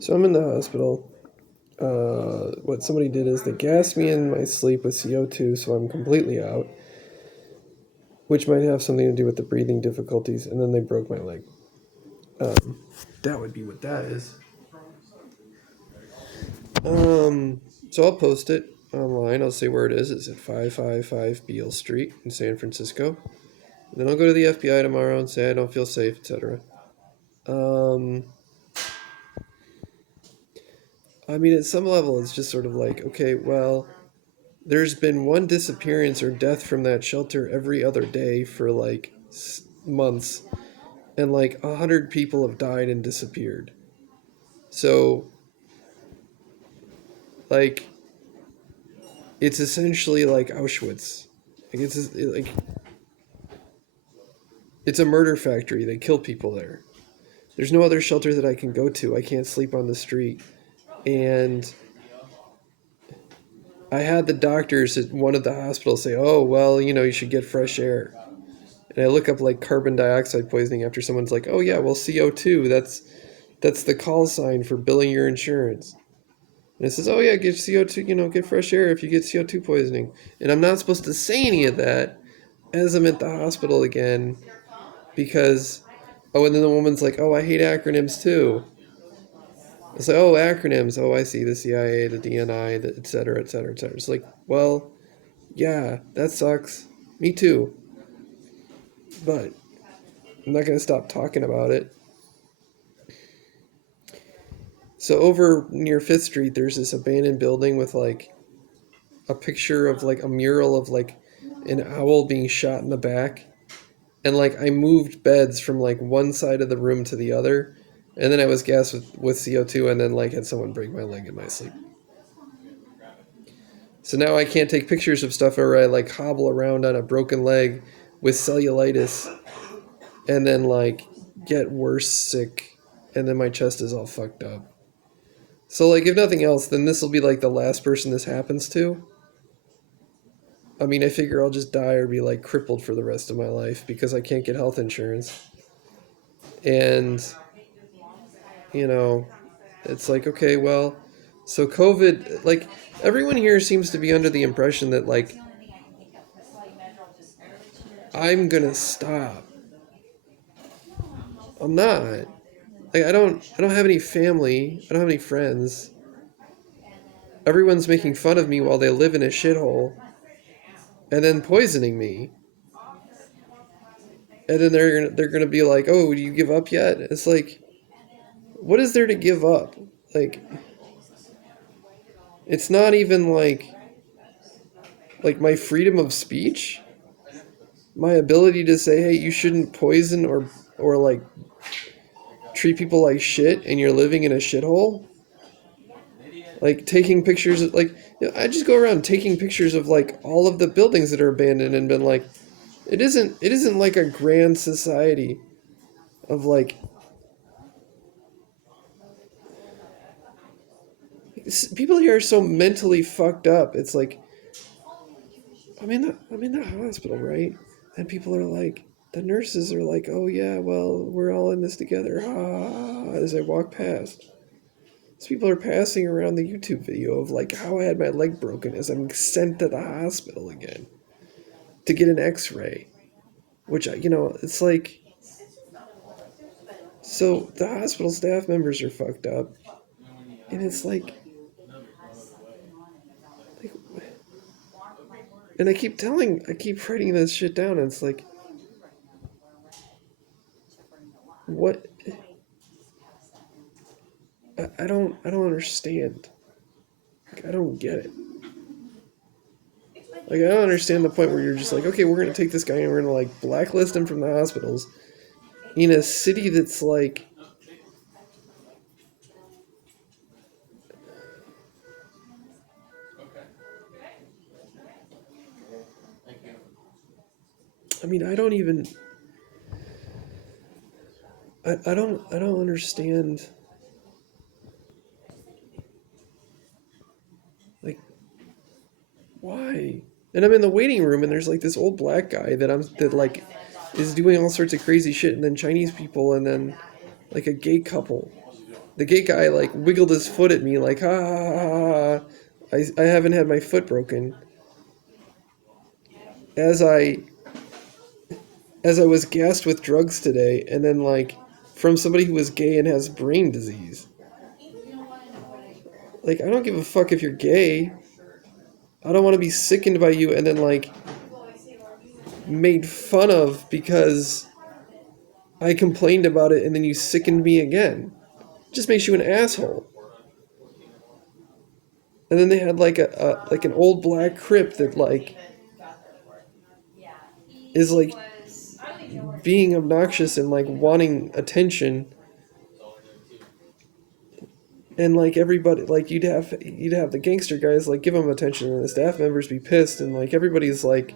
So I'm in the hospital. What somebody did is they gassed me in my sleep with CO2, so I'm completely out, which might have something to do with the breathing difficulties, and then they broke my leg. Um, that would be what that is. So I'll post it online. I'll say where it is. It's at 555 Beale Street in San Francisco. And then I'll go to the FBI tomorrow and say I don't feel safe, etc. Um, I mean, at some level, it's just sort of like, okay, well, there's been one disappearance or death from that shelter every other day for like months, and like 100 people have died and disappeared. So, like, it's essentially like Auschwitz. Like it's a murder factory. They kill people there. There's no other shelter that I can go to. I can't sleep on the street, and I had the doctors at one of the hospitals say, "Oh, well, you should get fresh air." And I look up like carbon dioxide poisoning after someone's like, "Oh yeah, well CO2, that's the call sign for billing your insurance." And it says, "Oh yeah, get CO2, get fresh air if you get CO2 poisoning." And I'm not supposed to say any of that as I'm at the hospital again because and then the woman's like, "Oh, I hate acronyms too." It's like, "Oh, acronyms. Oh, I see, the CIA, the DNI, the et cetera, et cetera, et cetera." It's like, well, yeah, that sucks. Me too. But I'm not going to stop talking about it. So over near 5th Street, there's this abandoned building with like a picture of like a mural of like an owl being shot in the back. And like I moved beds from like one side of the room to the other. And then I was gassed with CO2 and then like had someone break my leg in my sleep. So now I can't take pictures of stuff where I like hobble around on a broken leg with cellulitis and then like get worse sick and then my chest is all fucked up. So like if nothing else, then this will be like the last person this happens to. I mean, I figure I'll just die or be like crippled for the rest of my life because I can't get health insurance. And you know, it's like okay, well, so COVID, like everyone here seems to be under the impression that like I'm gonna stop. I'm not. Like I don't have any family. I don't have any friends. Everyone's making fun of me while they live in a shithole and then poisoning me. And then they're gonna be like, "Oh, do you give up yet?" It's like, what is there to give up? Like, it's not even like my freedom of speech, my ability to say, "Hey, you shouldn't poison or like treat people like shit," and you're living in a shithole. Like taking pictures of like I just go around taking pictures of like all of the buildings that are abandoned and been like, it isn't like a grand society of like people here are so mentally fucked up. It's like I'm in the hospital, right? And people are like, the nurses are like, "Oh yeah, well, we're all in this together." Ah, as I walk past, these people are passing around the YouTube video of like how I had my leg broken as I'm sent to the hospital again to get an X-ray, which it's like, so the hospital staff members are fucked up, and it's like, and I keep writing this shit down, and it's like, what? I don't understand. Like, I don't get it. Like, I don't understand the point where you're just like, okay, we're gonna take this guy and we're gonna like blacklist him from the hospitals in a city that's like, I mean, I don't understand like why. And I'm in the waiting room and there's like this old black guy that like is doing all sorts of crazy shit, and then Chinese people, and then like a gay couple, The gay guy like wiggled his foot at me like, ha ha ha ha. I haven't had my foot broken. As I was gassed with drugs today, and then like from somebody who was gay and has brain disease. Like, I don't give a fuck if you're gay. I don't want to be sickened by you and then like made fun of because I complained about it and then you sickened me again. It just makes you an asshole. And then they had like like an old black Crip that like is like being obnoxious and like wanting attention, and like everybody like you'd have the gangster guys like give them attention and the staff members be pissed, and like everybody's like,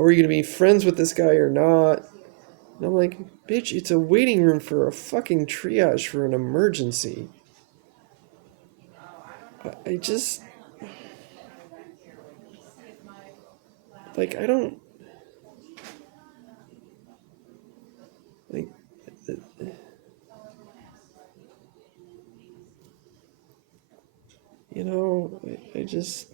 are you gonna be friends with this guy or not? And I'm like, bitch, it's a waiting room for a fucking triage for an emergency. I just like, I don't like, you know, I just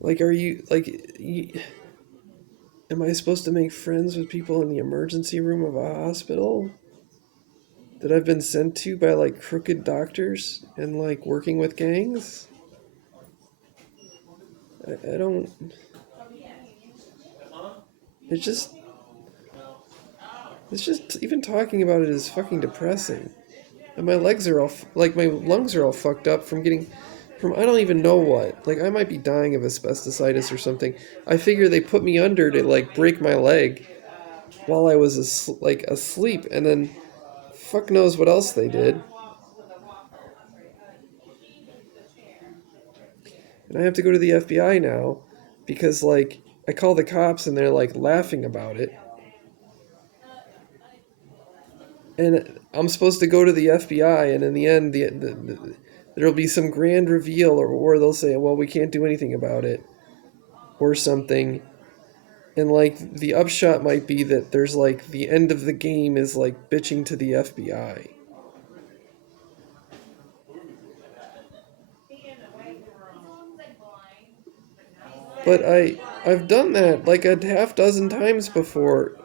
like, are you like am I supposed to make friends with people in the emergency room of a hospital that I've been sent to by like crooked doctors and like working with gangs? I don't. It's just. It's just even talking about it is fucking depressing. And my legs are all like my lungs are all fucked up from getting from I don't even know what. Like I might be dying of asbestositis or something. I figure they put me under to like break my leg while I was asleep, and then fuck knows what else they did. And I have to go to the FBI now because like I call the cops and they're like laughing about it. And I'm supposed to go to the FBI, and in the end, there'll be some grand reveal, or they'll say, well, we can't do anything about it, or something. And like the upshot might be that there's like the end of the game is like bitching to the FBI. But I've done that like a half dozen times before,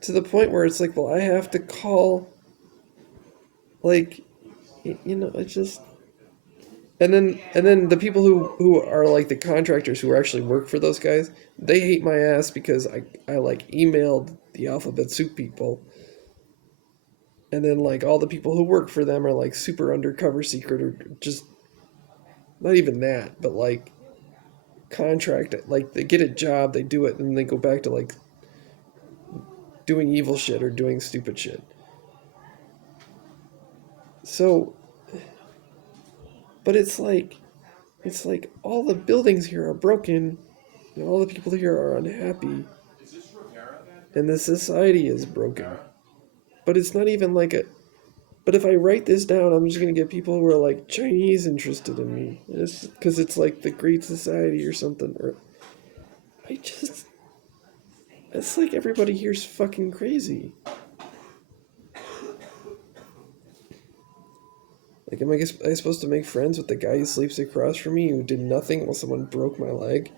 to the point where it's like, well, I have to call, like, you know, it's just. And then the people who are like the contractors who actually work for those guys, they hate my ass because I like emailed the Alphabet Soup people. And then like all the people who work for them are like super undercover secret, or just not even that, but like contract it. Like they get a job, they do it, and then they go back to like doing evil shit or doing stupid shit. So, but it's like all the buildings here are broken, and all the people here are unhappy, and the society is broken. But it's not even like a. But if I write this down, I'm just gonna get people who are like Chinese interested in me. It's because it's like the Great Society or something. Or I just. It's like everybody here's fucking crazy. Like, am I supposed to make friends with the guy who sleeps across from me who did nothing while someone broke my leg?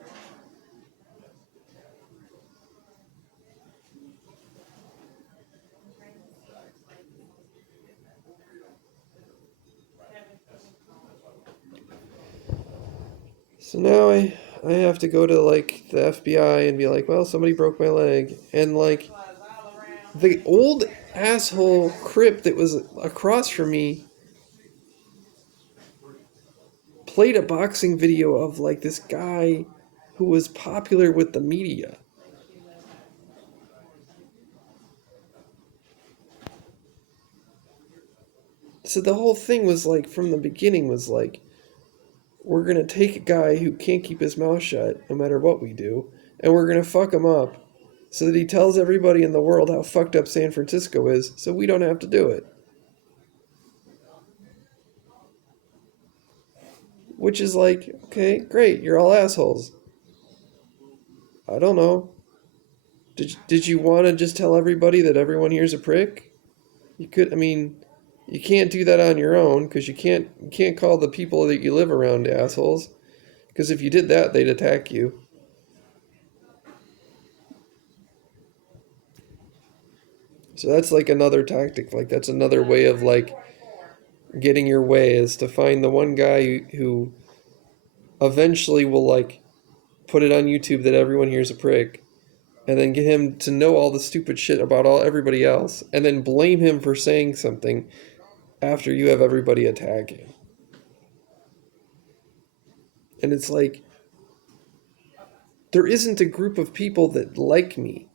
So now I have to go to like the FBI and be like, well, somebody broke my leg, and like the old asshole Crip that was across from me played a boxing video of like this guy who was popular with the media. So the whole thing was like, from the beginning was like, we're gonna take a guy who can't keep his mouth shut no matter what we do, and we're gonna fuck him up so that he tells everybody in the world how fucked up San Francisco is, so we don't have to do it. which is like, okay, great, you're all assholes. I don't know. Did you want to just tell everybody that everyone here's a prick? You could, I mean, you can't do that on your own because you can't call the people that you live around assholes. Because if you did that, they'd attack you. So that's like another tactic. Like that's another way of like getting your way is to find the one guy who eventually will like put it on YouTube that everyone here's a prick, and then get him to know all the stupid shit about all everybody else, and then blame him for saying something after you have everybody attacking. And it's like there isn't a group of people that like me.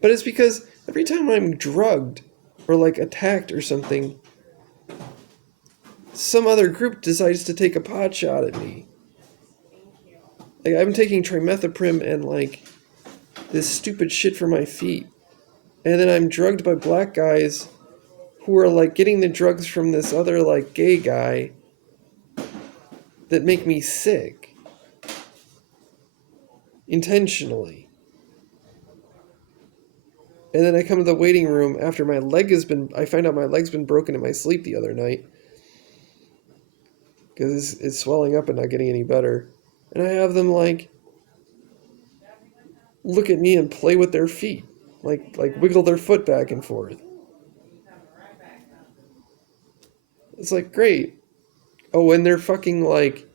But it's because every time I'm drugged or like attacked or something, some other group decides to take a pot shot at me. Like I'm taking trimethoprim and like this stupid shit for my feet. And then I'm drugged by black guys who are like getting the drugs from this other like gay guy that make me sick. Intentionally. And then I come to the waiting room after I find out my leg's been broken in my sleep the other night. Because it's swelling up and not getting any better. And I have them like look at me and play with their feet. Like wiggle their foot back and forth. It's like great. Oh, and they're fucking like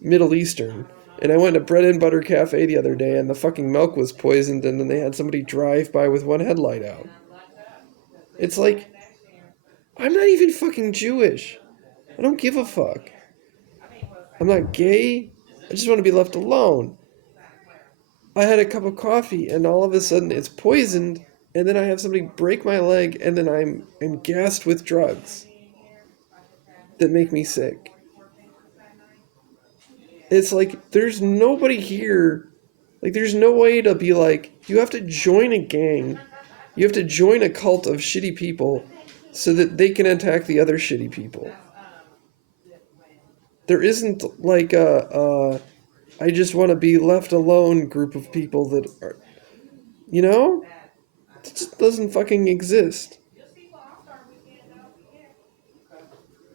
Middle Eastern. And I went to Bread and Butter Cafe the other day and the fucking milk was poisoned and then they had somebody drive by with one headlight out. It's like I'm not even fucking Jewish. I don't give a fuck. I'm not gay. I just want to be left alone. I had a cup of coffee and all of a sudden it's poisoned and then I have somebody break my leg and then I'm gassed with drugs that make me sick. It's like there's nobody here. Like there's no way to be like you have to join a gang. You have to join a cult of shitty people so that they can attack the other shitty people. There isn't like a I just want to be left alone group of people that are, you know? It just doesn't fucking exist.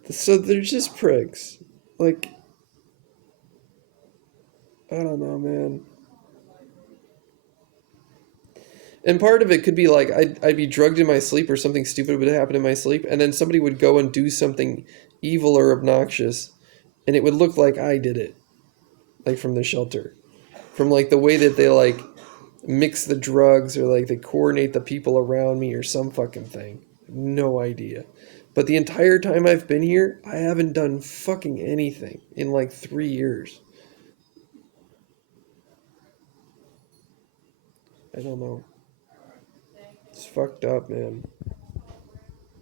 So they're just pricks. Like, I don't know, man. And part of it could be like I'd be drugged in my sleep or something stupid would happen in my sleep, and then somebody would go and do something evil or obnoxious, and it would look like I did it, like from the shelter. From like the way that they like mix the drugs or like they coordinate the people around me or some fucking thing. No idea. But the entire time I've been here, I haven't done fucking anything in like 3 years. I don't know. It's fucked up, man.